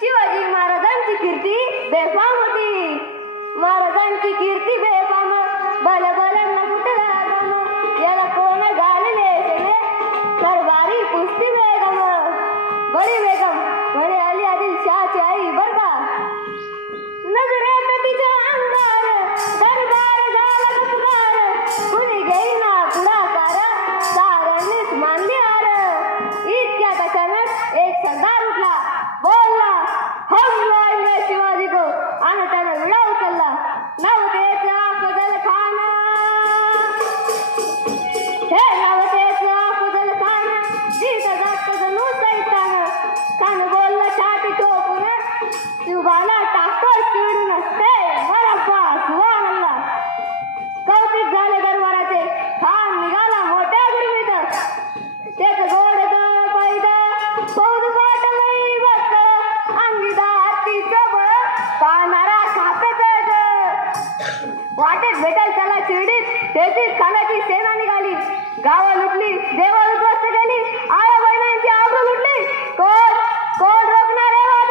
शिवाजी महाराजांची कीर्ती बेफाम होती. महाराजांची कीर्ती बेफाम, बलबलांना फुटला दम. याला कोण घालले शेणे, कारभारी कुस्ती बेगम. बडी बेगम म्हणे अली आदिलशाहची आई बर का. नजरेत तिच्या अंगार, दरबार झाला गुपकार. कुणी घेईना पुढाकार, साऱ्यांनीच मानली हार. इतक्यात अचानक एक सरदार उठला, बोलला हम लाएंगे शिवाजी को. आणि त्यानं विडा उचलला. नाव त्याचं अफजल खान. हे नाव त्याचं अफजल खान. जिथं जात जणू सैतान. खान बोलला छाती ठोकून, शिवबाला टाकतो चिडून. हे मरब्बा सुभान अल्लाह. कौतिक झाले दरबाराचे. खान निघाला मोठ्या गुरमीत. त्याचं गोड गळ पैद, फौजफाट लई बस. अंगीदा हत्तीचं बळ, पाहणारा खापेच ग. वाटेत भेटायला त्याला चिरडीत त्याची खानाची सेना निघाली. गावं लुटली, देवं उद्ध्वस्त केली, आया बहिणांची आबरू लुटली. कोण कोण रोखणार आहे वाद.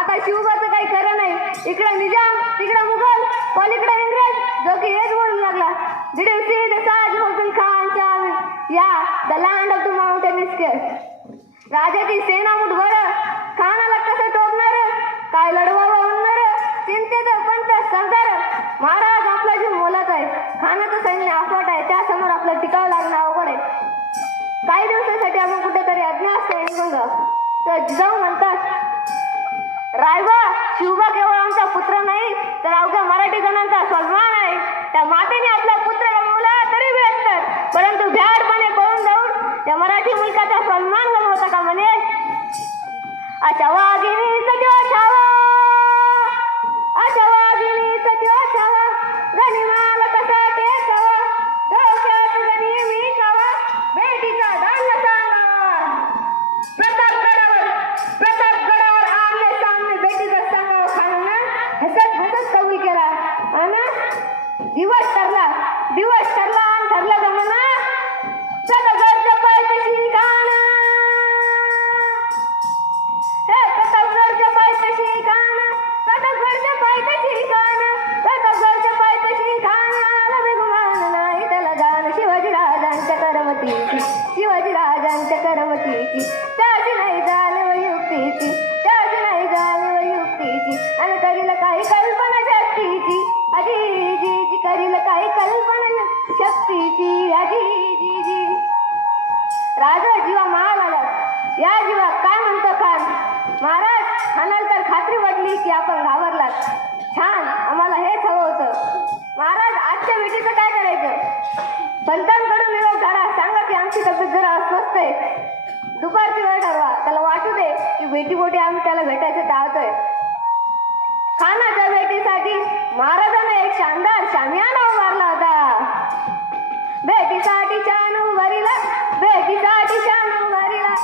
आता शिवबाचं काही खरं नाही. इकडे निजाम, तिकडे मुघल, पलीकडे इंग्रज. जो की हेच बोलू लागला. Did you see the Taj Mughal Khan Charlie? Yeah, the land of the mountain is scared. राजाची सेना मुठभर, खानाला कसं टोकणार, काय लढवावं म्हणणार. चिंतेत पंत सरदार. महाराज आपला जीव मोलाचा आहे. खानाचं सैन्य अफाट आहे. त्यासमोर आपलं टिकावं लागणं अवघड आहे. काही दिवसासाठी आपण कुठेतरी अज्ञात निघून जाऊ. तर जिजाऊ म्हणतात, रायबा शिवबा केवळ आमचा पुत्र नाही तर अवघ्या मराठी जणांचा स्वाभिमान आहे. त्या मातेने आपला पुत्र गमावला तरी व्यस्त, परंतु भ्याडपणे पळून जाऊन त्या मराठी मुलकाचा स्वाभिमान गमावता का म्हणे. अशा वाघिणीचा देव छावा, अशा वाघिणीचा देव छावा. गनिमाल कसा टेकावा, डोक्यात गणी मी खावा. बेटीचा दंड सांगावा. प्रतापगडावर आमने सामने बेटीचं सांगावं खानानं हसत हसत कबूल केला. आणि दिवस ठरला आणि ठरलं जमाना. प्रतापगडच्या पायथ्याशी खान. हे प्रतापगडच्या पायथ्याशी खान, प्रतापगडच्या पायथ्याशी खान, प्रतापगडच्या पायथ्याशी खान. आला बेगुमान नाही त्याला जाण. शिवाजी राजांच्या करमतीची, शिवाजी राजांच्या करमतीची. त्याची नाही जाणीव युक्तीची, त्याची नाही जाणीव युक्तीची. आणि करील काही कल्पना शक्तीची, अजी करील काही कल्पना शक्तीची. अजी राजा जीवा माल आला. या जीवा काय म्हणतो खान. महाराज खानाला तर खात्री वाटली की आपण घाबरलात. छान, आम्हाला हेच हवं होतं. महाराज आजच्या भेटीचं काय करायचं. पंतांकडून निरोप काढा. सांगा की आमची तब्येत जरा अस्वस्थ आहे. दुपारची वेळ ठरवा. त्याला वाटू दे की भेटीपोटी आम्ही त्याला भेटायचं टाळतोय. खानाच्या भेटीसाठी महाराजांना एक शानदार शामियाना उभारला होता. भेटीसाठी छान उभारीला, भेटीसाठी छान उभारीला.